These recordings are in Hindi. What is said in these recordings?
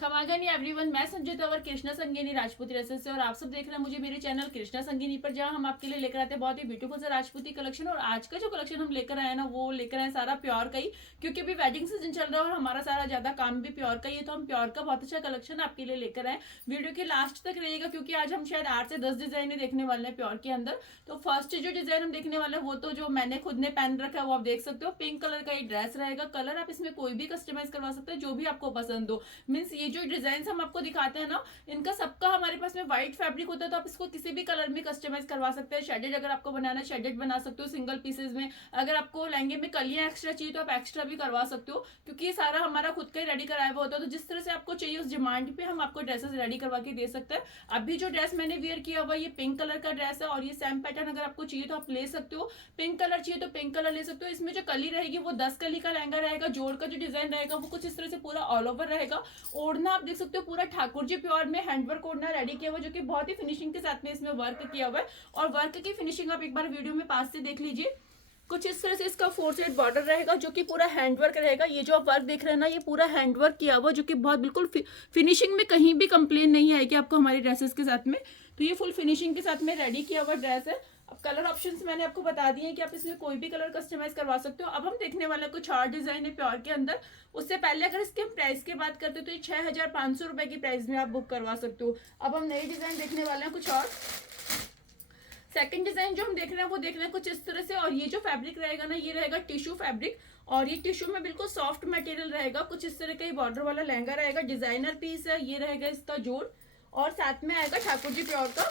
खमागनी एवरीवन, मैं संजय तंवर कृष्णा संगिनी राजपूती ड्रेसेस से और आप सब देख रहे हैं मुझे मेरे चैनल कृष्णा संगिनी पर, जहां हम आपके लिए लेकर आते हैं बहुत ही ब्यूटीफुल सा राजपूती कलेक्शन। और आज का जो कलेक्शन हम लेकर आए ना वो लेकर आए सारा प्योर का ही, क्योंकि अभी वेडिंग सीजन चल रहा है और हमारा सारा ज्यादा काम भी प्योर का ही है, तो हम प्योर का बहुत अच्छा कलेक्शन आपके लिए लेकर आए। वीडियो के लास्ट तक रहेगा क्योंकि आज हम शायद 8 से 10 डिजाइन देखने वाले हैं प्योर के अंदर। तो फर्स्ट जो डिजाइन हम देखने वाले हैं वो तो जो मैंने खुद ने पहन रखा है वो आप देख सकते हो, पिंक कलर का ये ड्रेस रहेगा। कलर आप इसमें कोई भी कस्टमाइज करवा सकते हैं जो भी आपको पसंद हो। मीन्स ये जो डिजाइन हम आपको दिखाते हैं ना, इनका सबका हमारे पास में व्हाइट फैब्रिक होता है, तो आप इसको किसी भी कलर में कस्टमाइज करवा सकते हैं। शेडेड अगर आपको बनाना है शेडेड बना सकते हो सिंगल पीसेज में। अगर आपको लहंगे में कलियां एक्स्ट्रा चाहिए तो आप एक्स्ट्रा भी करवा सकते हो, क्योंकि ये सारा हमारा खुद का ही रेडी कराया हुआ होता है। तो जिस तरह से आपको चाहिए उस डिमांड पे हम आपको ड्रेसेस रेडी करवा के दे सकते हैं। अभी जो ड्रेस मैंने वेयर किया हुआ ये पिंक कलर का ड्रेस है और ये सेम पैटर्न अगर आपको चाहिए तो आप ले सकते हो। पिंक कलर चाहिए तो पिंक कलर ले सकते हो। इसमें जो कली रहेगी वो 10 कली का लहंगा रहेगा। जोड़ का जो डिजाइन रहेगा वो कुछ इस तरह से पूरा ऑल ओवर रहेगा। ओढ़ना आप देख सकते हो पूरा ठाकुर जी प्योर में हैंडवर्क ओढ़ना रेडी किया हुआ, जो कि बहुत ही फिनिशिंग के साथ में इसमें वर्क किया हुआ है। और वर्क की फिनिशिंग आप एक बार वीडियो में पास से देख लीजिए। कुछ इस तरह से इसका 4 साइड बॉर्डर रहेगा जो कि पूरा हैंडवर्क रहेगा। ये जो आप वर्क देख रहे हैं ना ये पूरा हैंडवर्क किया हुआ, जो कि बहुत बिल्कुल फिनिशिंग में कहीं भी कंप्लेन नहीं आएगी आपको हमारी ड्रेसेस के साथ में। तो ये फुल फिनिशिंग के साथ में रेडी किया हुआ ड्रेस है। अब कलर ऑप्शंस मैंने आपको बता दिए हैं कि आप इसमें कोई भी कलर कस्टमाइज करवा सकते हो। अब हम देखने वाले कुछ और डिजाइन है प्योर के अंदर। उससे पहले अगर इसके हम प्राइस की बात करते हो तो ये 6500 रुपए की प्राइस में आप बुक करवा सकते हो। अब हम नई डिजाइन देखने वाले हैं कुछ और। सेकंड डिजाइन जो हम देख रहे हैं वो देख रहे हैं कुछ इस तरह से। और ये जो फैब्रिक रहेगा ना ये रहेगा टिश्यू फैब्रिक, और ये टिश्यू में बिल्कुल सॉफ्ट मटेरियल रहेगा। कुछ इस तरह का बॉर्डर वाला लहंगा रहेगा। डिजाइनर पीस है, ये रहेगा इसका जोड़, और साथ में आएगा ठाकुर जी प्योर का।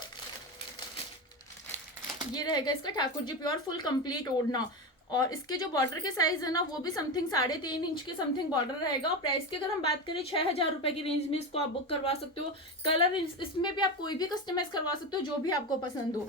ये रहेगा इसका Thakur ji pure full complete ओढ़ना। और इसके जो बॉर्डर के साइज है ना वो भी समथिंग 3.5 इंच के समथिंग बॉर्डर रहेगा। और प्राइस की अगर हम बात करें 6000 रुपए की रेंज में इसको आप बुक करवा सकते हो। कलर इसमें भी आप कोई भी कस्टमाइज करवा सकते हो जो भी आपको पसंद हो।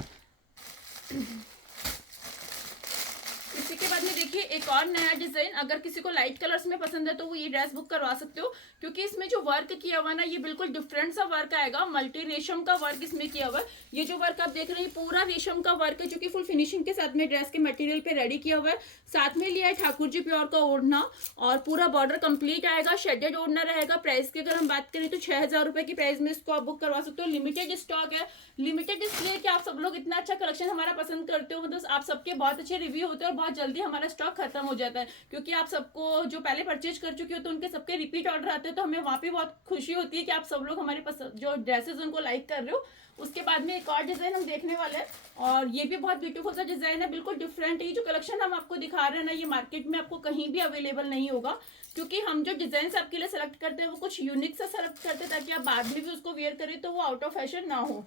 इसी के बाद में देखिए एक और नया डिजाइन। अगर किसी को लाइट कलर्स में पसंद है तो वो ये ड्रेस बुक करवा सकते हो, क्योंकि इसमें जो वर्क किया हुआ ना ये बिल्कुल डिफरेंट सा वर्क आएगा। मल्टी रेशम का वर्क इसमें किया हुआ है। ये जो वर्क आप देख रहे हैं पूरा रेशम का वर्क है, जो कि फुल फिनिशिंग के साथ में ड्रेस के मटेरियल पे रेडी किया हुआ है। साथ में लिया है ठाकुर जी प्योर का ओढ़ना, और पूरा बॉर्डर कंप्लीट आएगा। शेडेड ओढ़ना रहेगा। प्राइस की अगर हम बात करें तो 6000 रुपए की प्राइस में इसको आप बुक करवा सकते हो। लिमिटेड स्टॉक है। लिमिटेड इसलिए कि आप सब लोग इतना अच्छा कलेक्शन हमारा पसंद करते हो, मतलब आप सबके बहुत अच्छे रिव्यू होते हैं और बहुत जल्दी हमारा स्टॉक खत्म हो जाता है, क्योंकि आप सबको जो पहले परचेज कर चुके हो तो उनके सबके रिपीट ऑर्डर आते हैं। तो हमें वहाँ पे बहुत खुशी होती है कि आप सब लोग हमारे जो ड्रेसेस उनको लाइक कर रहे हो। उसके बाद में एक और डिजाइन हम देखने वाले हैं, और ये भी बहुत ब्यूटीफुल सा डिजाइन है, बिल्कुल डिफरेंट। ये जो कलेक्शन हम आपको दिखा रहे हैं ना ये मार्केट में आपको कहीं भी अवेलेबल नहीं होगा, क्योंकि हम जो डिजाइन आपके लिए सेलेक्ट करते हैं वो कुछ यूनिक सा सेलेक्ट करते हैं ताकि आप बाद में भी उसको वेयर करें तो वो आउट ऑफ फैशन ना हो।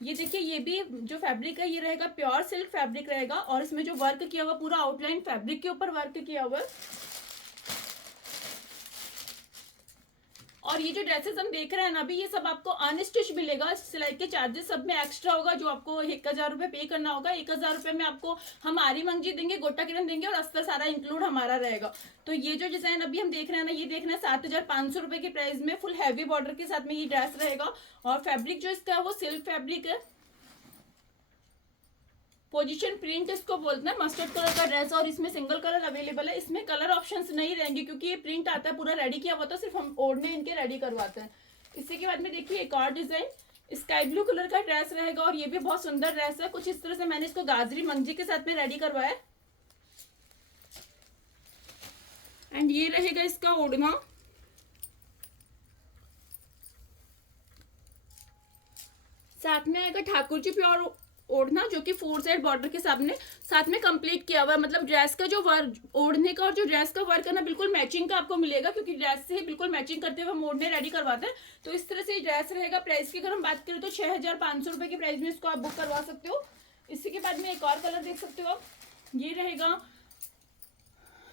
ये देखिए ये भी जो फैब्रिक है ये रहेगा प्योर सिल्क फैब्रिक रहेगा, और इसमें जो वर्क किया हुआ पूरा आउटलाइन फैब्रिक के ऊपर वर्क किया हुआ है। और ये जो ड्रेसेस हम देख रहे हैं ना अभी ये सब आपको अनस्टिच मिलेगा। सिलाई के चार्जेस सब में एक्स्ट्रा होगा, जो आपको 1000 रुपए पे करना होगा। 1000 रुपए में आपको हम आरी मंगजी देंगे, गोटा किरण देंगे, और अस्तर सारा इंक्लूड हमारा रहेगा। तो ये जो डिजाइन अभी हम देख रहे हैं ना ये देख रहे हैं 7500 रुपए की प्राइस में फुल हैवी बॉर्डर के साथ में ये ड्रेस रहेगा। और फैब्रिक जो इसका है वो सिल्क फैब्रिक है। पोजीशन प्रिंट इसको बोलते हैं। मस्टर्ड कलर का ड्रेस और इसमें सिंगल कलर अवेलेबल है। इसमें कलर ऑप्शंस नहीं रहेंगे क्योंकि ये प्रिंट आता है पूरा रेडी किया हुआ था, सिर्फ हम ओढ़ने इनके रेडी करवाते हैं। इसी के बाद में देखिए एक और डिजाइन स्काई ब्लू कलर का ड्रेस रहेगा, और ये भी बहुत सुंदर ड्रेस है। कुछ इस तरह से मैंने इसको गाजरी मंगजी के साथ में रेडी करवाया। एंड ये रहेगा इसका ओढ़ना। साथ में आएगा ठाकुर जी प्योर ओढ़ना, जो कि 4 साइड बॉर्डर के साथ में कंप्लीट किया हुआ है। मतलब ड्रेस का जो वर्क ओढ़ने का और जो ड्रेस का वर्क है ना बिल्कुल मैचिंग का आपको मिलेगा, क्योंकि ड्रेस से ही बिल्कुल मैचिंग करते हुए हम ओढ़ने रेडी करवाते हैं। तो इस तरह से ड्रेस रहेगा। प्राइस की अगर हम बात करें तो 6500 रुपए की प्राइस में इसको आप बुक करवा सकते हो। इसी के बाद में एक और कलर देख सकते हो आप, ये रहेगा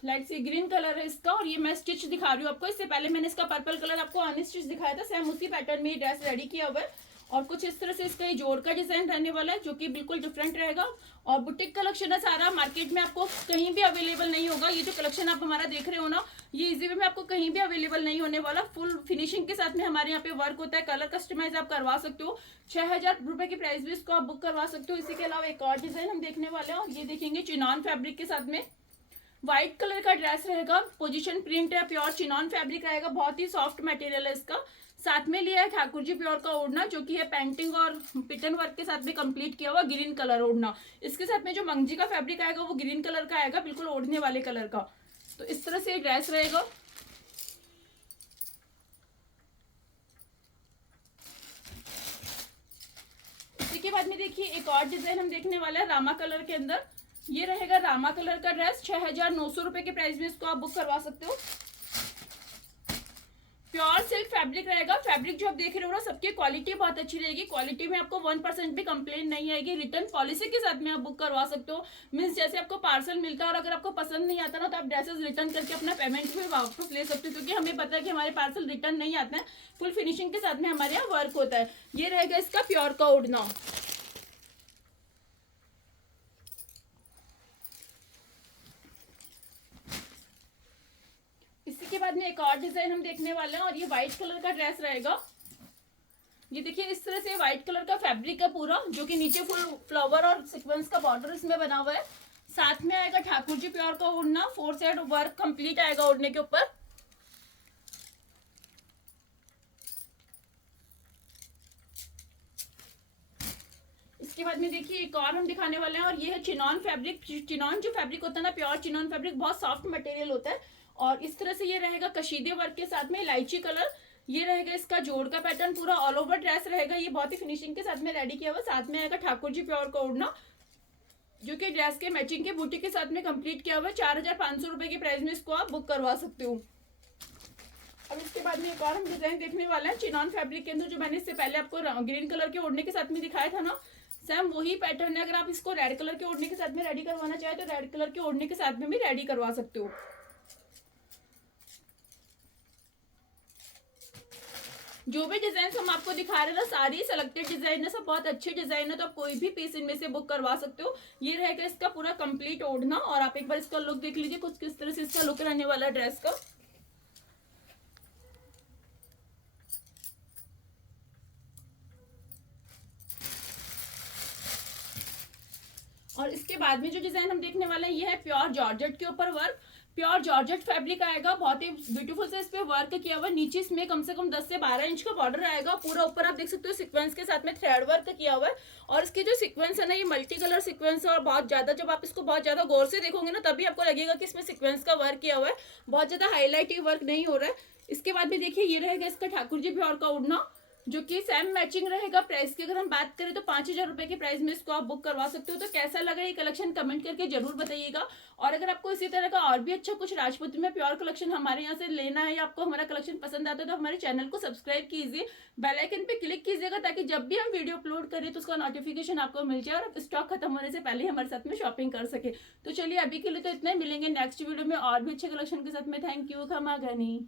लाइट सी ग्रीन कलर है इसका, और ये मैं स्टिच दिखा रही हूँ आपको। इससे पहले मैंने इसका पर्पल कलर आपको अनस्टिच दिखाया था, सेम उसी पैटर्न में ये ड्रेस रेडी किया हुआ है। और कुछ इस तरह से इसका ये जोड़ का डिजाइन रहने वाला है, जो कि बिल्कुल डिफरेंट रहेगा। और बुटीक कलेक्शन है सारा, मार्केट में आपको कहीं भी अवेलेबल नहीं होगा। ये जो कलेक्शन आप हमारा देख रहे हो ना ये इजी वे में आपको कहीं भी अवेलेबल नहीं होने वाला। फुल फिनिशिंग के साथ में हमारे यहाँ पे वर्क होता है। कलर कस्टमाइज आप करवा सकते हो। 6000 रुपए की प्राइस भी इसको आप बुक करवा सकते हो। इसी के अलावा एक और डिजाइन हम देखने वाले हैं, और ये देखेंगे चिनॉन फैब्रिक के साथ में व्हाइट कलर का ड्रेस रहेगा। पोजीशन प्रिंट है, प्योर चिनॉन फैब्रिक रहेगा, बहुत ही सॉफ्ट मटेरियल है इसका। साथ में लिया है ठाकुर जी प्योर का ओढ़ना, जो कि है पेंटिंग और पिटन वर्क के साथ में कंप्लीट किया हुआ ग्रीन कलर ओढ़ना। इसके साथ में जो मंगजी का फैब्रिक आएगा वो ग्रीन कलर का आएगा, बिल्कुल ओढ़ने वाले कलर का। तो इस तरह से ड्रेस रहेगा। इसी के बाद में देखिए एक और डिजाइन हम देखने वाले हैं रामा कलर के अंदर। ये रहेगा रामा कलर का ड्रेस, 6,900 रुपए के प्राइस में इसको आप बुक करवा सकते हो। प्योर सिल्क फैब्रिक रहेगा। फैब्रिक जो आप देख रहे हो ना, सबकी क्वालिटी बहुत अच्छी रहेगी। क्वालिटी में आपको 1% भी कंप्लेन नहीं आएगी। रिटर्न पॉलिसी के साथ में आप बुक करवा सकते हो। मीन्स जैसे आपको पार्सल मिलता है और अगर आपको पसंद नहीं आता ना, तो आप ड्रेसेस रिटर्न करके अपना पेमेंट भी वापस ले सकते हो, क्योंकि हमें पता है कि हमारे पार्सल रिटर्न नहीं आते हैं। फुल फिनिशिंग के साथ में हमारे यहाँ वर्क होता है। ये रहेगा इसका प्योर का ओढ़ना। इसी के बाद में एक और डिजाइन हम देखने वाले हैं, और ये व्हाइट कलर का ड्रेस रहेगा। ये देखिए इस तरह से व्हाइट कलर का फैब्रिक है पूरा, जो कि नीचे फुल फ्लावर और सीक्वेंस का बॉर्डर इसमें बना हुआ है। साथ में आएगा ठाकुर जी प्योर का ओढ़ना, 4 साइड वर्क कंप्लीट आएगा ओढ़ने के ऊपर। इसके बाद में देखिए एक और हम दिखाने वाले हैं, और ये है चिनॉन फैब्रिक। चिनॉन जो फैब्रिक होता है ना, प्योर चिनॉन फैब्रिक, बहुत सॉफ्ट मटेरियल होता है। और इस तरह से ये रहेगा कशीदे वर्क के साथ में इलायची कलर। ये रहेगा इसका जोड़ का पैटर्न, पूरा ऑल ओवर ड्रेस रहेगा। ये बहुत ही फिनिशिंग के साथ में रेडी किया हुआ। साथ में आएगा ठाकुर जी प्योर का ओढ़ना, जो कि ड्रेस के मैचिंग के बूटी के साथ में कंप्लीट किया हुआ है। 4,500 रुपए के प्राइस में इसको आप बुक करवा सकते हो। अब इसके बाद में एक और हम डिजाइन देखने वाले हैं चिनॉन फैब्रिक के अंदर, जो मैंने इससे पहले आपको ग्रीन कलर के ओढ़ने के साथ में दिखाया था ना, सेम वही पैटर्न है। अगर आप इसको रेड कलर के ओढ़ने के साथ में रेडी करवाना चाहे तो रेड कलर के ओढ़ने के साथ में भी रेडी करवा सकते हो। जो भी डिजाइन हम आपको दिखा रहे हैं ना, सारी सेलेक्टेड डिजाइन है, सब बहुत अच्छे डिजाइन है। तो आप कोई भी पीस इनमें से बुक करवा सकते हो। ये रहेगा इसका पूरा कंप्लीट ओढ़ना, और आप एक बार इसका लुक देख लीजिए कुछ किस तरह से इसका लुक रहने वाला ड्रेस का। और इसके बाद में जो डिजाइन हम देखने वाले हैं, ये है प्योर जॉर्जेट के ऊपर वर्क। प्योर जॉर्जेट फैब्रिक आएगा, बहुत ही ब्यूटीफुल से इस पे वर्क किया हुआ। नीचे इसमें कम से कम 10 से 12 इंच का बॉर्डर आएगा। पूरा ऊपर आप देख सकते हो सीक्वेंस के साथ में थ्रेड वर्क किया हुआ है। और इसकी जो सीक्वेंस है ना, ये मल्टी कलर सीक्वेंस है। और बहुत ज्यादा, जब आप इसको बहुत ज्यादा गौर से देखोगे ना, तभी आपको लगेगा कि इसमें सीक्वेंस का वर्क किया हुआ है। बहुत ज्यादा हाईलाइट वर्क नहीं हो रहा है। इसके बाद में देखिए ये रहेगा इसका ठाकुर जी प्योर का ओढ़ना, जो कि सेम मैचिंग रहेगा। प्राइस की अगर हम बात करें तो 5,000 रुपए के प्राइस में इसको आप बुक करवा सकते हो। तो कैसा लगा ये कलेक्शन कमेंट करके जरूर बताइएगा। और अगर आपको इसी तरह का और भी अच्छा कुछ राजपूती में प्योर कलेक्शन हमारे यहाँ से लेना है, या आपको हमारा कलेक्शन पसंद आता है, तो हमारे चैनल को सब्सक्राइब कीजिए, बेल आइकन पे क्लिक कीजिएगा, ताकि जब भी हम वीडियो अपलोड करें तो उसका नोटिफिकेशन आपको मिल जाए और स्टॉक खत्म होने से पहले हमारे साथ में शॉपिंग कर सके। तो चलिए अभी के लिए तो इतना ही, मिलेंगे नेक्स्ट वीडियो में और भी अच्छे कलेक्शन के साथ में। थैंक यू, खमा गनी।